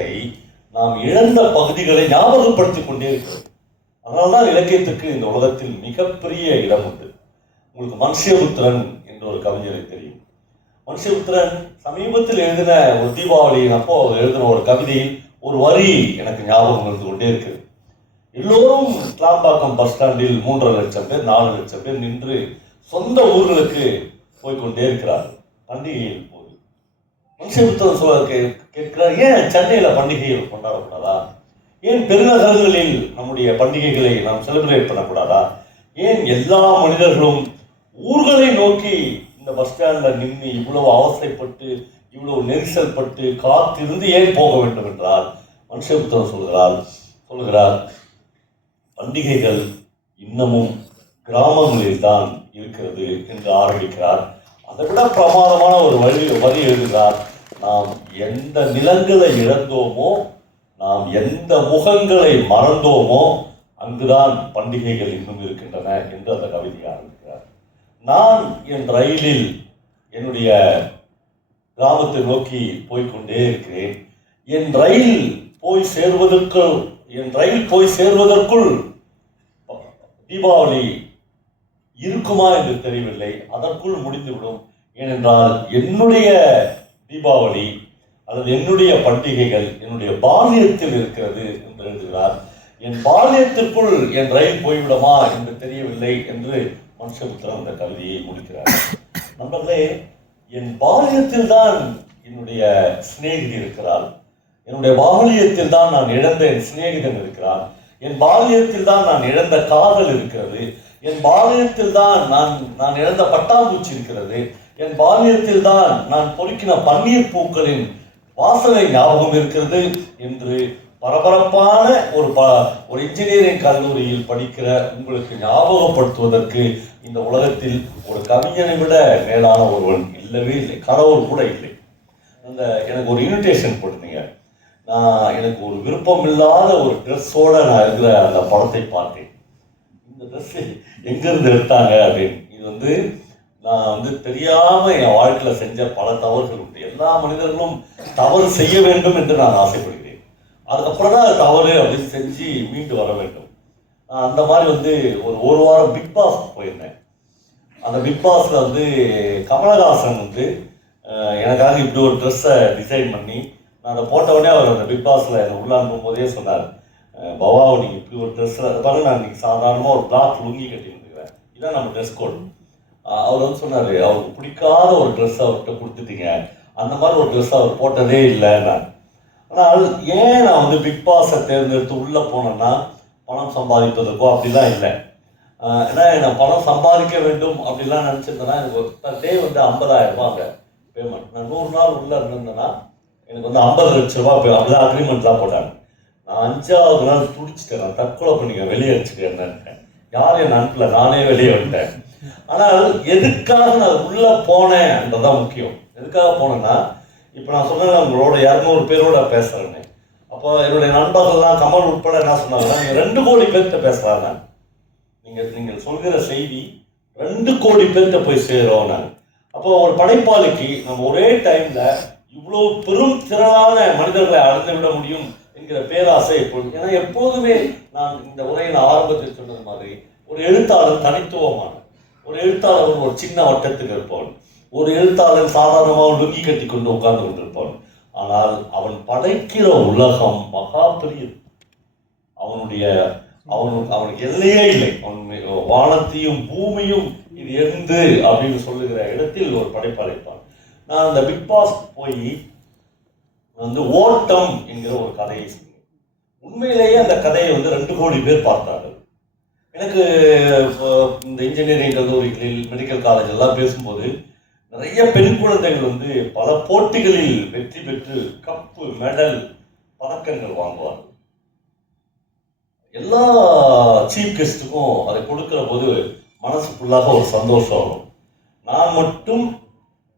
இலக்கியத்தை நாம் இழந்த பகுதிகளை ஞாபகப்படுத்திக் கொண்டே இருக்கிறோம். அதனால்தான் இலக்கியத்துக்கு இந்த உலகத்தில் மிகப்பெரிய இடம் உண்டு. உங்களுக்கு மனுஷபுத்திரன் என்ற ஒரு கவிஞரை தெரியும். மனுஷபுத்திரன் சமீபத்தில் எழுதின ஒரு தீபாவளியின் அப்போ எழுதின ஒரு கவிதையில் ஒரு வரி எனக்கு ஞாபகம் இருந்து கொண்டே இருக்கு. எல்லோரும் கிளாம்பாக்கம் பஸ் ஸ்டாண்டில் 3.5 லட்சம் பேர் 4 லட்சம் பேர் நின்று சொந்த ஊர்களுக்கு போய்கொண்டே இருக்கிறார்கள் பண்டிகையில் போது. மனுஷபுத்திரன் சொல்ல கேட்கிறார், ஏன் சென்னையில் பண்டிகைகள் கொண்டாடக்கூடாதா? ஏன் பெருநகரங்களில் நம்முடைய பண்டிகைகளை நாம் செலிப்ரேட் பண்ணக்கூடாதா? ஏன் எல்லா மனிதர்களும் ஊர்களை நோக்கி இந்த பஸ் ஸ்டாண்டில் நின்று இவ்வளவு அவசரப்பட்டு இவ்வளவு நெரிசல் பட்டு காத்திருந்து ஏன் போக வேண்டும் என்றால் மனுஷபுத்திரன் சொல்கிறார் பண்டிகைகள் இன்னமும் கிராமங்களில் தான் இருக்கிறது என்று ஆரம்பிக்கிறார். அதை விட பிரமாதமான ஒரு வரி எழுதுகிறார். நாம் எந்த நிலங்களை இழந்தோமோ, நாம் எந்த முகங்களை மறந்தோமோ அங்குதான் பண்டிகைகள் இன்னும் இருக்கின்றன என்று அந்த கவிதையை ஆரம்பிக்கிறார். நான் என் ரயிலில் என்னுடைய கிராமத்தை நோக்கி போய்கொண்டே இருக்கிறேன். என் ரயில் போய் சேர்வதற்குள் தீபாவளி இருக்குமா என்று தெரியவில்லை. அதற்குள் முடிந்துவிடும். ஏனென்றால் என்னுடைய தீபாவளி அல்லது என்னுடைய பண்டிகைகள் என்னுடைய பால்யத்தில் இருக்கிறது என்று எழுதுகிறார். என் பால்யத்திற்குள் என் ரயில் போய்விடுமா என்று தெரியவில்லை என்று மனுஷபுத்திரன் அந்த கவிதையை முடிக்கிறார். நண்பர்களே, என் பால்யத்தில் தான் என்னுடைய சிநேகிதி இருக்கிறார். என்னுடைய பால்யத்தில் தான் நான் இழந்த என் சிநேகிதன் இருக்கிறார். என் பால்யத்தில் தான் நான் இழந்த காதல் இருக்கிறது. என் பால்யத்தில் தான் நான் இழந்த பட்டாம்பூச்சி இருக்கிறது. என் பால்யத்தில் தான் நான் பொறுக்கின பன்னீர் பூக்களின் வாசனை ஞாபகம் இருக்கிறது என்று பரபரப்பான ஒரு இன்ஜினியரிங் கல்லூரியில் படிக்கிற உங்களுக்கு ஞாபகப்படுத்துவதற்கு இந்த உலகத்தில் ஒரு கவிஞனை விட மேலான ஒருவன் இல்லவே இல்லை, கடவுள் கூட இல்லை. எனக்கு ஒரு இன்விடேஷன் போட்டிருந்தீங்க. எனக்கு ஒரு விருப்பம் இல்லாத ஒரு ட்ரெஸ்ஸோட நான் இருக்கிற அந்த படத்தை பார்த்தேன். இந்த ட்ரெஸ் எங்கிருந்து எடுத்தாங்க அப்படின்னு. இது நான் தெரியாம என் வாழ்க்கையில செஞ்ச பல தவறுகள் உண்டு. எல்லா மனிதர்களும் தவறு செய்ய வேண்டும் என்று நான் ஆசைப்படுகிறேன். அதுக்கப்புறம் தான் தவறு அப்படின்னு செஞ்சு மீண்டு வர வேண்டும். நான் அந்த மாதிரி ஒரு வாரம் பிக் பாஸ் போயிருந்தேன். அந்த பிக் பாஸ்ல கமலஹாசன் எனக்காக இப்படி ஒரு ட்ரெஸ்ஸை டிசைன் பண்ணி நான் அதை போட்ட உடனே அவர் அந்த பிக் பாஸ்ல உள்ள அனுப்பும் போதே சொன்னார், பவா நீங்கள் இப்படி ஒரு ட்ரெஸ்ஸில் பாருங்க, நான் இன்னைக்கு சாதாரணமாக ஒரு பிளாக் லுங்கி கட்டியிருந்துக்கிறேன், இதான் நம்ம ட்ரெஸ் கோட். அவர் சொன்னார், அவருக்கு பிடிக்காத ஒரு ட்ரெஸ் அவர்கிட்ட கொடுத்துட்டீங்க, அந்த மாதிரி ஒரு ட்ரெஸ் அவர் போட்டதே இல்லை. ஆனால் ஏன் நான் பிக் பாஸை தேர்ந்தெடுத்து உள்ளே போனேன்னா பணம் சம்பாதிப்பதற்கோ அப்படிலாம் இல்லை. ஏன்னா நான் பணம் சம்பாதிக்க வேண்டும் அப்படிலாம் நினச்சிருந்தேன்னா எனக்கு ஒரு டே 50,000 ரூபாங்க பேமெண்ட். நான் 100 நாள் உள்ளே இருந்திருந்தேன்னா எனக்கு 50 லட்ச ரூபா அப்படிதான் அக்ரிமெண்ட்லாம் போட்டாங்க. நான் 5ஆவது நாள் துடிச்சிட்டேன், நான் தற்கொலை பண்ணிக்க வெளியே அடிச்சுட்டேன். யாரும் என் அனுப்பல, நானே வெளியே வந்துட்டேன். ஆனால் எதுக்காக நான் உள்ளே போனேன்றதான் முக்கியம். எதுக்காக போனேன்னா, இப்போ நான் சொன்னேன் உங்களோட 200 பேரோட பேசுகிறேன்னு. அப்போ என்னுடைய நண்பர்கள்லாம் கமல் உட்பட என்ன சொன்னாங்கன்னா, நீங்கள் 2 கோடி பேர்கிட்ட பேசுகிறாங்க, நீங்கள் சொல்கிற செய்தி 2 கோடி பேர்கிட்ட போய் சேரும். அப்போ ஒரு படைப்பாளிக்கு நம்ம ஒரே டைம்ல இவ்வளவு பெரும் திரளான மனிதர்களை அடைந்து விட முடியும் என்கிற பேராசை எப்பொழுது. ஏன்னா எப்போதுமே நான் இந்த உரையின் ஆரம்பத்தில் சொன்னது மாதிரி ஒரு எழுத்தாளர் தனித்துவமான ஒரு எழுத்தாளர் ஒரு சின்ன வட்டத்தில் இருப்பவன். ஒரு எழுத்தாளர் சாதாரணமாக லுங்கி கட்டி கொண்டு உட்கார்ந்து கொண்டிருப்பவன். ஆனால் அவன் படைக்கிற உலகம் மகா பெரியது. அவனுக்கு எல்லையே இல்லை. அவன் வானத்தையும் பூமியும் இது எந்து அப்படின்னு சொல்லுகிற இடத்தில் ஒரு படைப்பாளி இருப்பான். நான் அந்த பிக் பாஸ் போய் ஓட்டம் என்கிற ஒரு கதையை சொன்னேன். உண்மையிலேயே அந்த கதையை 2 கோடி பேர் பார்த்தார்கள். எனக்கு இந்த இன்ஜினியரிங் கல்லூரிகளில் மெடிக்கல் காலேஜ் எல்லாம் பேசும்போது நிறைய பெண் குழந்தைகள் பல போட்டிகளில் வெற்றி பெற்று கப்பு மெடல் பதக்கங்கள் வாங்குவார்கள். எல்லா சீஃப் கெஸ்ட்டுக்கும் அதை கொடுக்கிற போது மனசுக்குள்ளாக ஒரு சந்தோஷம் வரும். நான் மட்டும்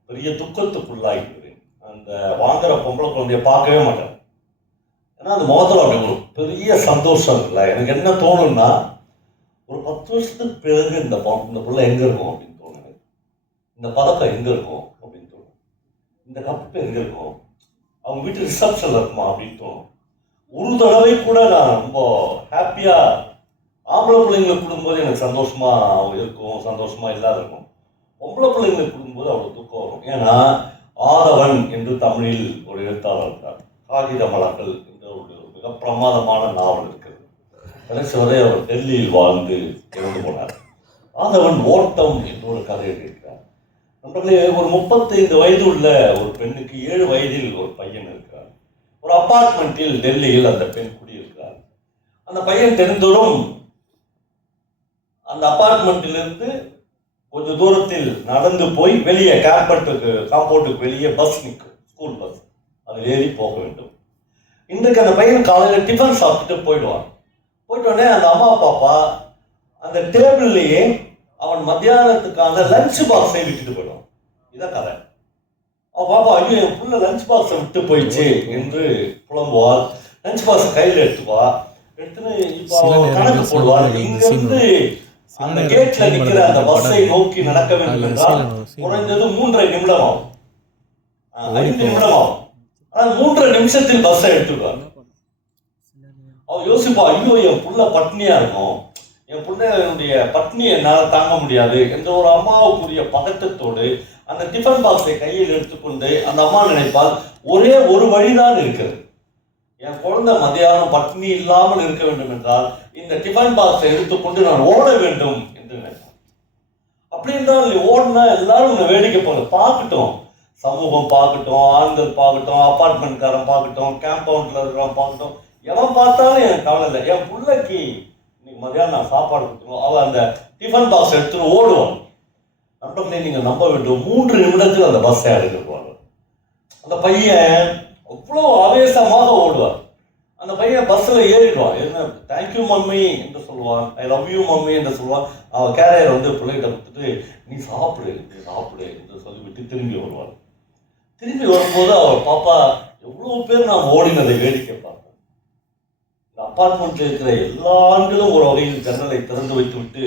பெரிய துக்கத்துக்குள்ளாகிடுவேன். அந்த வாங்குற பொம்பளை குழந்தைய பார்க்கவே மாட்டேன். ஏன்னா அந்த முகத்தில் அப்படி ஒரு பெரிய சந்தோஷம் இருக்குல்ல. எனக்கு என்ன தோணும்னா, ஒரு 10 வருஷத்துக்கு பிறகு இந்த பிள்ளை எங்கே இருக்கும் அப்படின்னு தோணும். இந்த பதக்கம் எங்கே இருக்கும் அப்படின்னு தோணும். இந்த கப்பு எங்கே இருக்கும். அவங்க வீட்டு ரிசப்ஷனில் இருக்குமா அப்படின்னு தோணும். ஒரு தடவை கூட நான் ரொம்ப ஹாப்பியாக ஆம்பளை பிள்ளைங்களை கொடுக்கும்போது எனக்கு சந்தோஷமாக இருக்கும், சந்தோஷமாக இல்லாத இருக்கும். பொம்பளை பிள்ளைங்களை கொடுக்கும்போது அவ்வளோ துக்கம் வரும். ஏன்னா ஆதவன் என்று தமிழில் ஒரு எழுத்தாளர் இருக்கார். காகித மலர்கள் என்ற ஒரு மிக பிரமாதமான நாவல் இருக்கிறது. கடைசி வரை அவர் டெல்லியில் வாழ்ந்து இறந்து போனார். ஆதவன் ஓட்டம் என்று ஒரு கதை எழுதியிருக்கிறார். நண்பர்களே, ஒரு 35 வயது உள்ள ஒரு பெண்ணுக்கு 7 வயதில் ஒரு பையன் இருக்கிறார். ஒரு அபார்ட்மெண்ட்டில் டெல்லியில் அந்த பெண் குடியிருக்கிறார். அந்த பையன் தினந்தோறும் அந்த அபார்ட்மெண்ட்டிலிருந்து கொஞ்சம் தூரத்தில் நடந்து போய் வெளியே காம்பவுண்டுக்கு வெளியே பஸ் நிற்கும், ஸ்கூல் பஸ். அதில் ஏறி போக வேண்டும். இன்றைக்கு அந்த பையன் காலையில் டிஃபன் சாப்பிட்டுட்டு போயிடுவான். போயிட்டோடனே அந்த அம்மா பாப்பா அந்த டேபிள்லேயே அவன் மத்தியானத்துக்கான லஞ்ச் பாக்ஸை விட்டுட்டு போயிடுவான். இதான் கதை. அவன் பாப்பா, ஐயோ என் புள்ள லஞ்ச் பாக்ஸை விட்டு போயிடுச்சு என்று புலம்புவாள். லஞ்ச் பாக்ஸ் கையில் எடுத்துவா, எடுத்துன்னு இப்போ கணக்கு போடுவாள். இங்கிருந்து அந்த கேட்ல நிற்கிற அந்த பஸ்ஸை நோக்கி நடக்க வேண்டும் என்றால் குறைந்தது 3.5 நிமிடம் ஆகும், 5 நிமிடம் ஆகும். ஆனால் 3.5 நிமிஷத்தில் பஸ்ஸை எடுத்துடுவார். அவன் யோசிப்பா, ஐயோ என் புள்ள பட்னியா இருக்கும், என் பிள்ளைகளுடைய பட்னி என்னால் தாங்க முடியாது என்ற ஒரு அம்மாவுக்குரிய பதட்டத்தோடு அந்த டிஃபன் பாக்ஸை கையில் எடுத்துக்கொண்டு அந்த அம்மா நினைப்பால் ஒரே ஒரு வழிதான் இருக்கிறது. என் குழந்தை மதியானம் பட்னி இல்லாமல் இருக்க வேண்டும் என்றால் இந்த டிஃபன் பாக்ஸை எடுத்துக்கொண்டு நான் ஓட வேண்டும் என்று நினைப்பேன். அப்படி என்றால் நீ ஓடினா எல்லாரும் உன்னை வேடிக்கை பார்க்கட்டும், சமூகம் பார்க்கட்டும், ஆண்கள் பார்க்கட்டும், அப்பார்ட்மெண்ட்காரன் பார்க்கட்டும், கேம்பவுண்ட்ல இருக்கிறவன் பார்க்கட்டும், எவன் பார்த்தாலும் எனக்கு கவலை இல்லை. என் பிள்ளைக்கு இன்னைக்கு மதியானம் நான் சாப்பாடு கொடுத்துருவோம். அவள் அந்த டிஃபன் பாக்ஸ் எடுத்துட்டு ஓடுவான். நண்பர்களே, நீங்கள் நம்ப வேண்டும், 3 நிமிடத்தில் அந்த பஸ்ஸை எடுத்துருவாங்க. அந்த பையன் அவ்வளோ ஆவேசமாக ஓடுவார். அந்த பையன் பஸ்ஸில் ஏறிடுவான். என்ன தேங்க்யூ மம்மி என்று சொல்லுவான், ஐ லவ் யூ மம்மி என்று சொல்லுவான். அவன் கேரியர் வந்து பிள்ளைகிட்ட கொடுத்துட்டு நீ சாப்பிடு என்று சொல்லிவிட்டு திரும்பி வருவான். திரும்பி வரும்போது அவர் பாப்பா எவ்வளோ பேர் நான் ஓடினதை வேடிக்கை பார்ப்பேன். இந்த அப்பார்ட்மெண்ட்டில் இருக்கிற எல்லா ஆண்களும் ஒரு வகையில் ஜன்னலை திறந்து வைத்து விட்டு